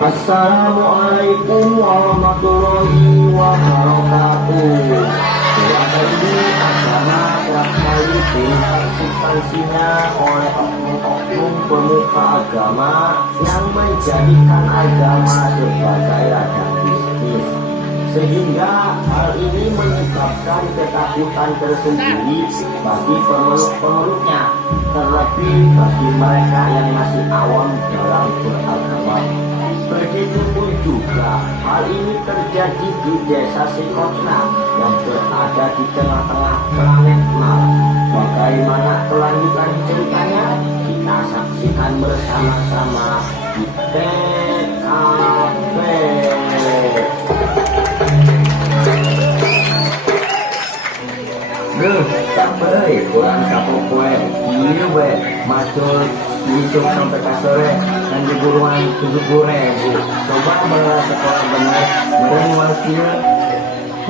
Assalamualaikum warahmatullahi wabarakatuh. Keluarga ini agama kerap kali substansinya oleh oknum-oknum pemuka agama yang menjadikan agama sebagai ladang bisnis, sehingga hal ini menyebabkan ketakutan tersendiri bagi pemeluk-pemeluknya, terlebih bagi mereka yang masih awam dalam beragama. Begitupun juga hal ini terjadi di desa Sikotna yang berada di tengah-tengah planet Mars. Bagaimana kelanjutan ceritanya? Kita saksikan bersama-sama di TKP. Duh, capek, kurang kapok kue, iya we, macul, hidup sampai ke sore, dan di buruan 70.000. Coba belas sekolah benar, meren wakil.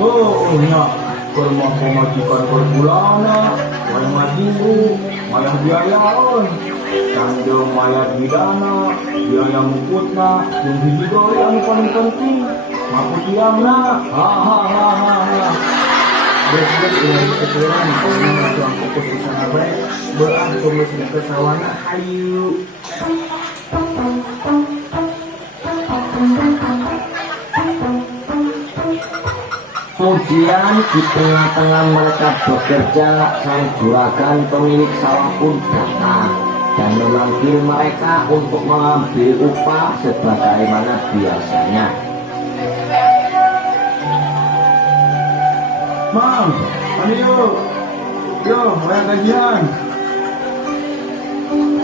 Oh, nya, kurma pemajikan berbulana, wayang madibu, wayang biayaon, kandung mayat bidana, biaya mukutna, yang hiji doi anu paling penting, maputiamna, hahaha. Besok ini kepikiran, karena tuang fokus usaha baik, berat tulis di kesawana, hayu. Kemudian di tengah-tengah mereka bekerja, sang juragan pemilik sawah pun datang dan memanggil mereka untuk mengambil upah sebagaimana biasanya. Mang, ayo, wayang gajian.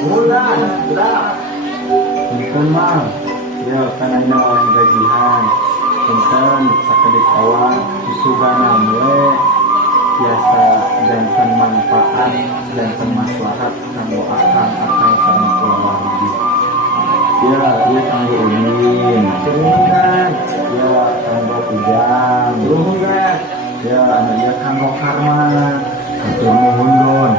Bulan, sudah. Punten mang, kan aina wayang gajian. Punten sakedik awal susugana we biasa dan manfaat dan maslahat kanggo akang sareng keluarga. Ya, ieu kanggo ulin. Turunkan, Ya, kanggo ujang. turunkan. Ya, anu ieu kanggo karma. Hatur nuhun Don.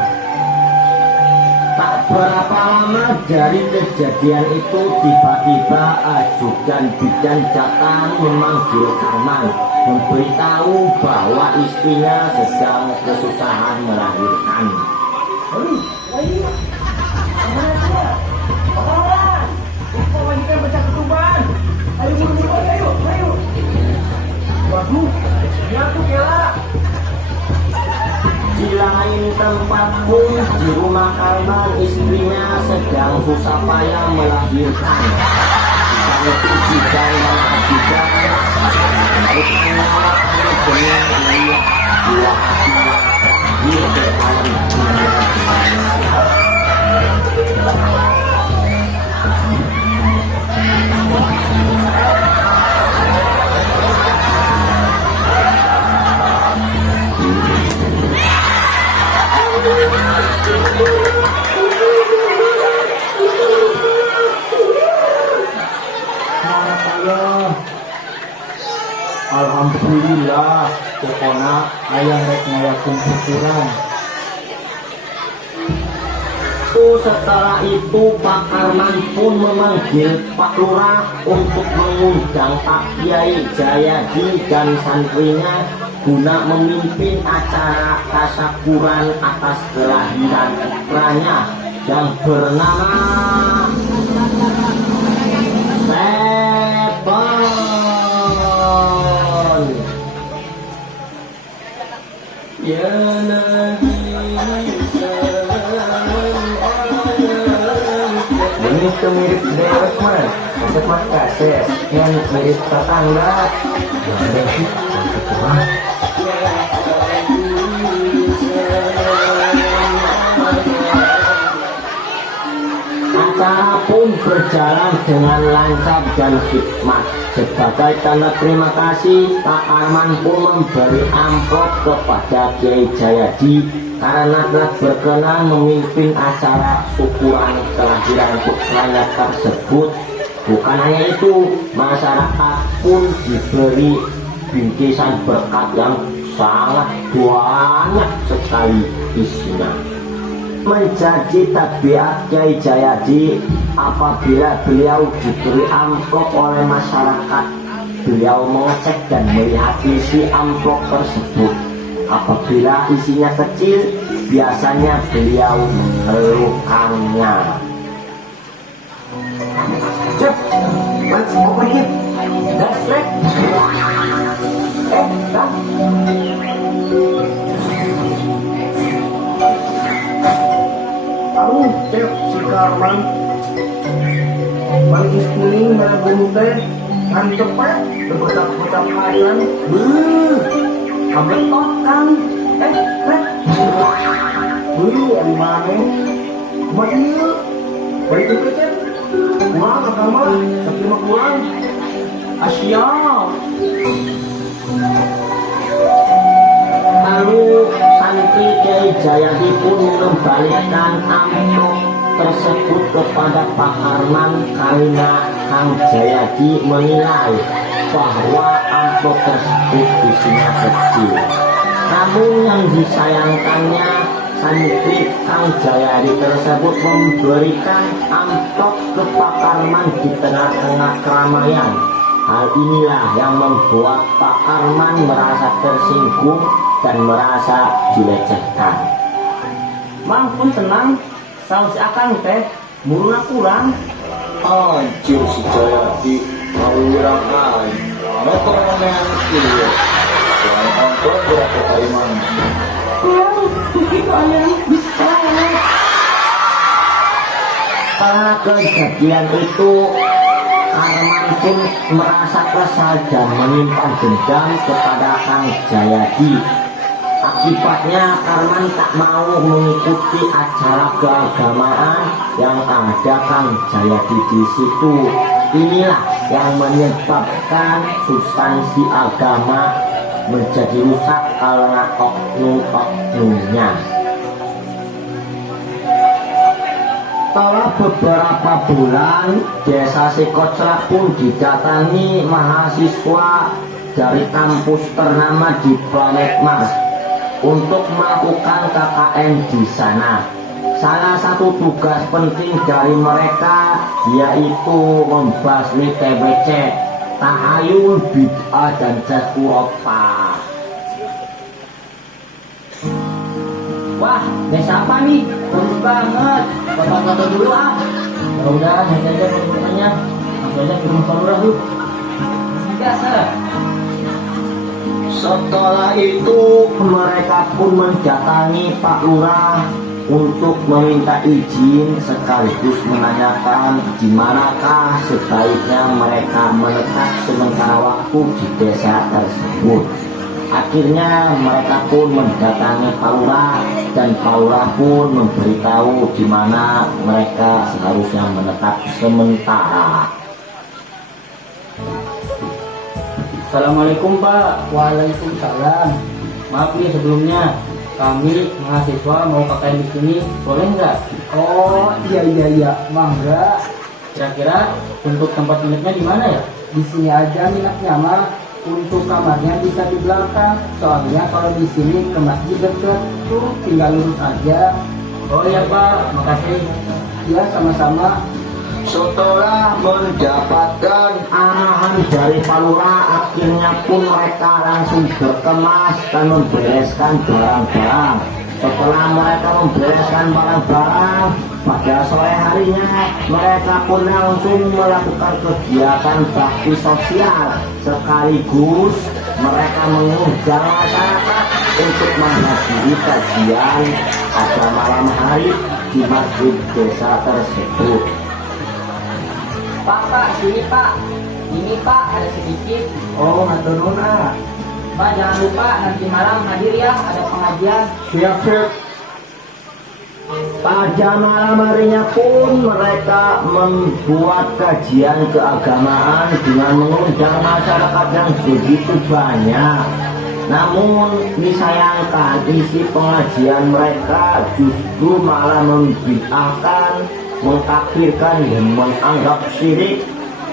Tak berapa lama dari kejadian itu, tiba-tiba ajudan bidan datang memanggil Karman, memberitahu bahwa istrinya sedang kesusahan melahirkan. Di lain tempat pun, di rumah Karman, istrinya sedang susah payah melahirkan. Kalau bidan mengajukan, demi melihat dua hatinya di dalam Alhamdulillah, pokoknya ayah rek ngayakeun syukuran. Setelah itu Pak Karman pun memanggil Pak Lurah untuk mengundang Pak Kiai Jayadi dan santrinya guna memimpin acara tasyakuran atas kelahiran putranya yang bernama Sepon. Ya Nabi, ini tuh mirip dewek man, maksud mas kaset, yang mirip tetangga. Ada sih, acara pun berjalan dengan lancar dan hikmat. Sebagai tanda terima kasih, Pak Karman pun memberi amplop kepada Kiai Jayadi karena telah berkenan memimpin acara syukuran kelahiran putranya tersebut. Bukan hanya itu, masyarakat pun diberi bingkisan berkat yang sangat banyak sekali isinya. Menjadi tabiat Kiai Jayadi, apabila beliau diberi amplop oleh masyarakat, beliau mengecek dan melihat isi amplop tersebut. Apabila isinya kecil, biasanya beliau menelukannya. Cep, let's open it. That's right. Dah. Tahu, Cep, si Karman. Balik istiling merah bulu teh. Kan cepet, berbucap-bucap kalian. Kebetot kan? Dari mana? Mak iya. Baik itu, Cep. Kurang apa mah? Sakit mah kurang. Asia. Lalu santri Kiai Jayadi pun mengembalikan amplop tersebut kepada Pak Arman karena Kang Jayadi menilai bahwa amplop tersebut isinya kecil. Namun yang disayangkannya, santri Kang Jayadi tersebut memberikan amplop ke Pak Arman di tengah-tengah keramaian. Hal inilah yang membuat Pak Arman merasa tersinggung dan merasa dilecehkan. Mang pun tenang, saus akang teh muruna kurang. Anjir si Jayadi, ngawurang aja. Motor yang iya. Yang kontrol berapa kaliman? Begitu aja bisa. Karena kejadian itu, Arman pun merasa kesal dan menyimpan dendam kepada Kang Jayadi. Akibatnya Arman tak mau mengikuti acara keagamaan yang ada Kang Jayadi di situ. Inilah yang menyebabkan substansi agama menjadi rusak karena oknum-oknumnya. Setelah beberapa bulan, Desa Sikoclak pun didatangi mahasiswa dari kampus ternama di planet Mars untuk melakukan KKN di sana. Salah satu tugas penting dari mereka yaitu membasmi TBC, tahayul, bid'ah, dan khurafat. Wah, desa apa nih? Bagus banget. Foto-foto dulu ah. Ya udah, nanti aja fotonya. Langsung aja kirim ke lurah yuk. Biasa. Setelah itu mereka pun mendatangi Pak Lurah untuk meminta izin sekaligus menanyakan di manakah sebaiknya mereka menetap sementara waktu di desa tersebut. Akhirnya mereka pun mendatangi Pak Lurah dan Pak Lurah pun memberitahu di mana mereka seharusnya menetap sementara. Assalamualaikum Pak. Waalaikumsalam. Maaf nih sebelumnya, kami mahasiswa mau KKN di sini, boleh nggak? Oh iya, mangga. Kira-kira untuk tempat nginepnya di mana ya? Di sini aja minatnya mah. Untuk kamarnya bisa di belakang. Soalnya kalau di sini ke masjid deket tuh, tinggal lurus aja. Oh iya Pak, makasih. Ya sama-sama. Setelah mendapatkan arahan dari Pak Lurah, akhirnya pun mereka langsung berkemas dan membereskan barang-barang. Setelah mereka membereskan barang-barang, pada sore harinya mereka pun langsung melakukan kegiatan bakti sosial. Sekaligus mereka mengundang masyarakat untuk menghadiri kajian pada malam hari di masjid desa tersebut. Pak, sini Pak. Ini Pak, ada sedikit. Oh, ngatur nuhun ah. Pak, jangan lupa nanti malam hadir ya, ada pengajian. Siap. Pada malam harinya pun mereka membuat kajian keagamaan dengan mengundang masyarakat yang begitu banyak. Namun disayangkan isi pengajian mereka justru malah membid'ahkan, mengkafirkan, dan menganggap syirik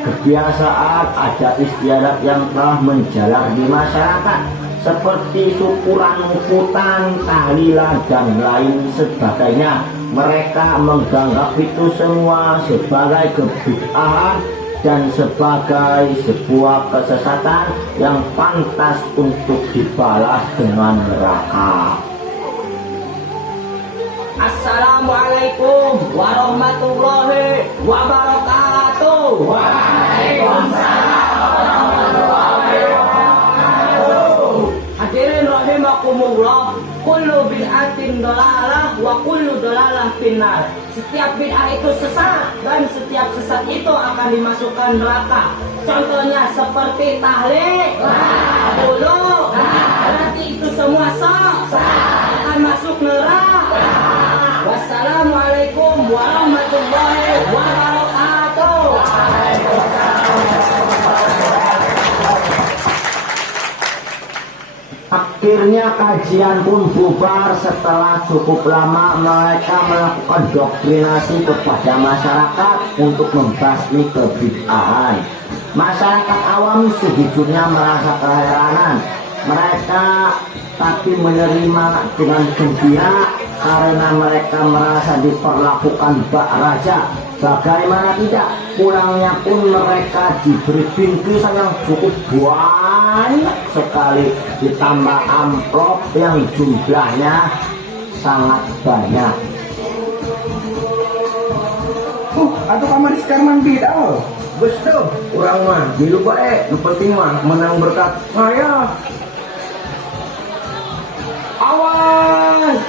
kebiasaan adat istiadat yang telah menjalar di masyarakat seperti syukuran, mukutan, tahlilan, dan lain sebagainya mereka menganggap itu semua sebagai kebid'ahan dan sebagai sebuah kesesatan yang pantas untuk dibalas dengan neraka. Assalamualaikum warahmatullahi wabarakatuh. Waalaikumsalam warahmatullahi wabarakatuh. Hadirin rahimakumullah, kullu bid'atin dalalah wa kullu dalalah finnar. Setiap bid'ah itu sesat dan setiap sesat itu akan dimasukkan neraka. Contohnya seperti tahlil, dulu, nanti itu semua akan masuk neraka. Wassalamualaikum warahmatullahi wabarakatuh. Akhirnya kajian pun bubar. Setelah cukup lama mereka melakukan doktrinasi kepada masyarakat untuk membasmi kebid'ahan. Masyarakat awam sejujurnya merasa keheranan. Mereka tapi menerima dengan gembira karena mereka merasa diperlakukan bak raja. Bagaimana tidak, pulangnya pun mereka diberi bingkisan yang cukup banyak sekali, ditambah amplop yang jumlahnya sangat banyak. Atau kamar sekarang beda. Betul, orang mah dulu baik, yang penting mah menang berkat saya. Awas!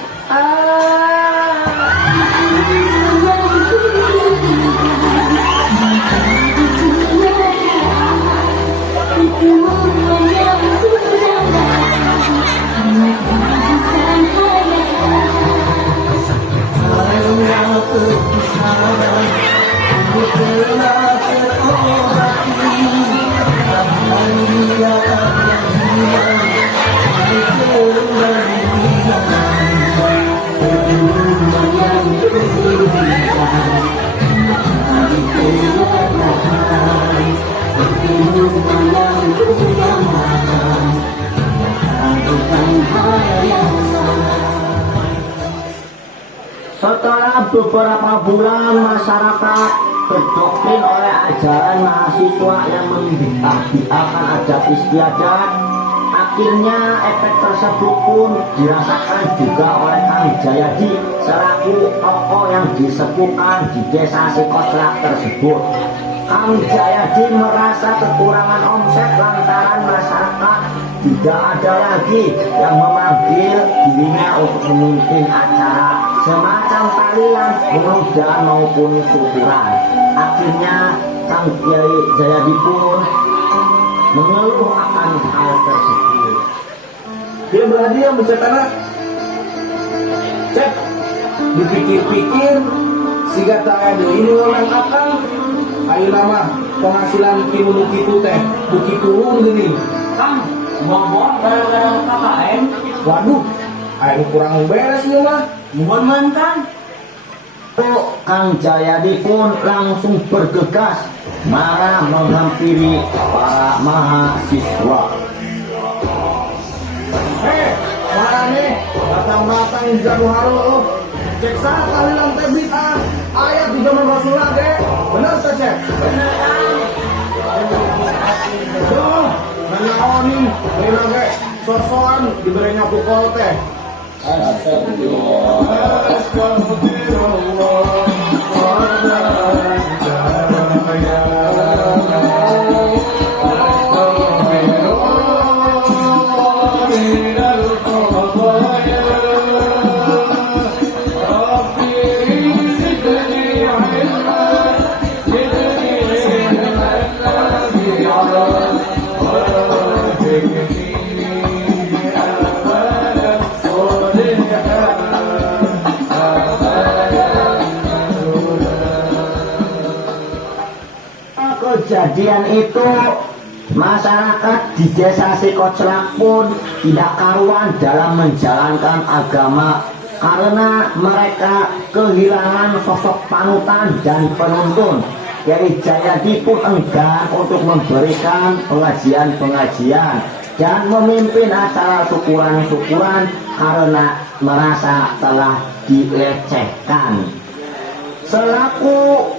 Setelah beberapa bulan masyarakat terdoktrin oleh ajaran mahasiswa yang membid'ahkan adat istiadat, akhirnya efek tersebut pun dirasakan juga oleh Kang Jayadi selaku tokoh yang disepuhkan di desa Sikosrak tersebut. Kang Jayadi merasa kekurangan omset lantaran masyarakat tidak ada lagi yang memanggil dirinya untuk memimpin acara semacam tahlilan, pengurudan maupun syukuran. Akhirnya Kang Jayadi pun mengeluh akan hal tersebut. Dia berhadi yang mencet anak. Cek, dipikir-pikir, si gata ada ini orang akang. Ayo nama penghasilan kimu kitu teh, buki turun gini. Kang, ngomong gara-gara KKN. Waduh, ayo kurang beres ya mah. Mohon mantan. Kang Jayadi pun langsung bergegas marah menghampiri para mahasiswa. Mana nih? Datang-datang jauh haru. Cek saat tahlilan teh bid'ah. Ayat di zaman Rasulullah deh. Benar tak cek? Bener Kang. Tuh, nanya onin, beri lagi sosokan diberinya pukul teh. Kejadian itu masyarakat di desa Sikosrak pun tidak karuan dalam menjalankan agama karena mereka kehilangan sosok panutan dan penuntun. Kiai Jayadi pun enggan untuk memberikan pengajian-pengajian dan memimpin acara syukuran-syukuran karena merasa telah dilecehkan. Selaku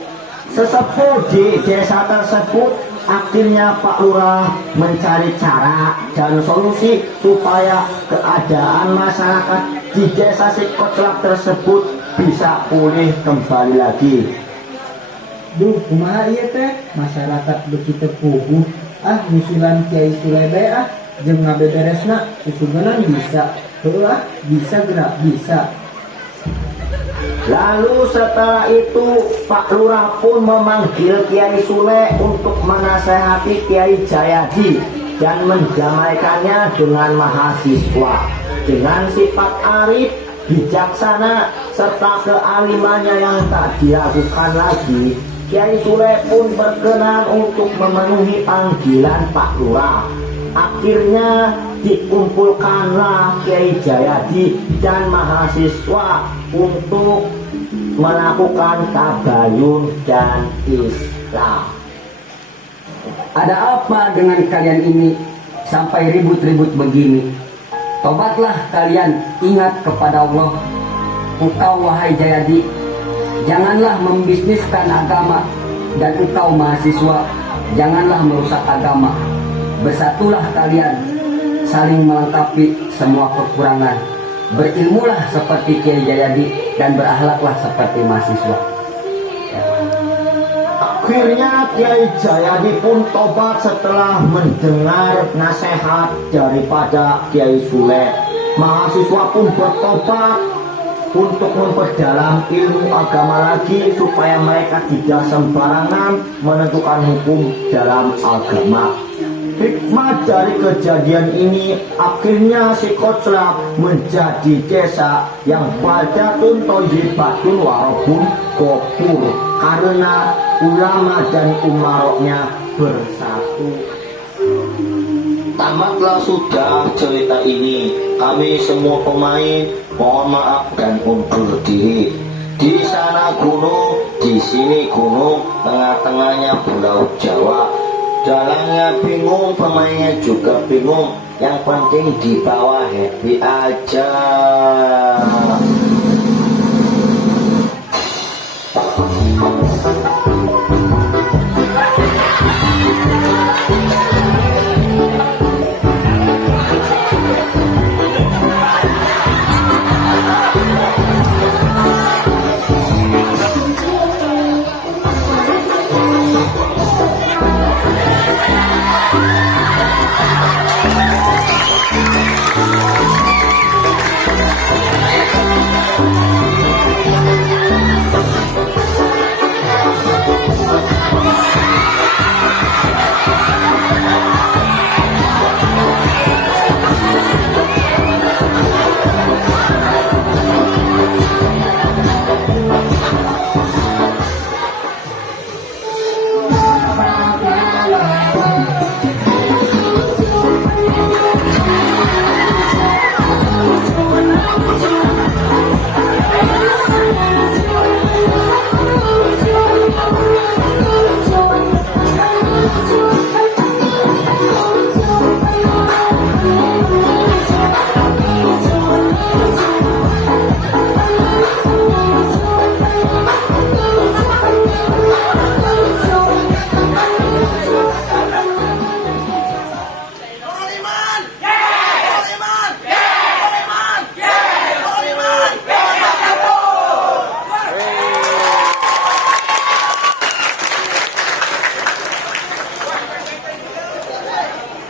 sesepuh di desa tersebut, akhirnya Pak Lurah mencari cara dan solusi supaya keadaan masyarakat di desa Sikoclak tersebut bisa pulih kembali lagi. Duh, kumaha ieu teh? Masyarakat begitu puguh. Ngusulan Kiai Sulebe jeung ngabeberesna susugenan bisa. Heuh bisa gerak bisa. Lalu setelah itu Pak Lurah pun memanggil Kiai Sule untuk menasehati Kiai Jayadi dan mendamaikannya dengan mahasiswa. Dengan sifat arif, bijaksana, serta kealimannya yang tak diragukan lagi, Kiai Sule pun berkenan untuk memenuhi panggilan Pak Lurah. Akhirnya dikumpulkanlah Kiai Jayadi dan mahasiswa untuk melakukan tabayun dan Islam. Ada apa dengan kalian ini sampai ribut-ribut begini? Tobatlah kalian, ingat kepada Allah. Engkau wahai Jayadi, janganlah membisniskan agama, dan engkau mahasiswa, janganlah merusak agama. Bersatulah kalian, saling melengkapi semua kekurangan. Berilmulah seperti Kiai Jayadi dan berakhlaklah seperti mahasiswa. Akhirnya Kiai Jayadi pun tobat setelah mendengar nasihat daripada Kiai Sule. Mahasiswa pun bertobat untuk memperdalam ilmu agama lagi supaya mereka tidak sembarangan menentukan hukum dalam agama. Hikmah dari kejadian ini akhirnya Sikoclak menjadi desa yang baldatun thayyibatun warabun ghafur karena ulama dan umaroknya bersatu. Tamatlah sudah cerita ini. Kami semua pemain mohon maaf dan undur diri. Di sana gunung, di sini gunung, tengah-tengahnya Pulau Jawa. Jalannya bingung, pemainnya juga bingung. Yang penting di bawah happy aja.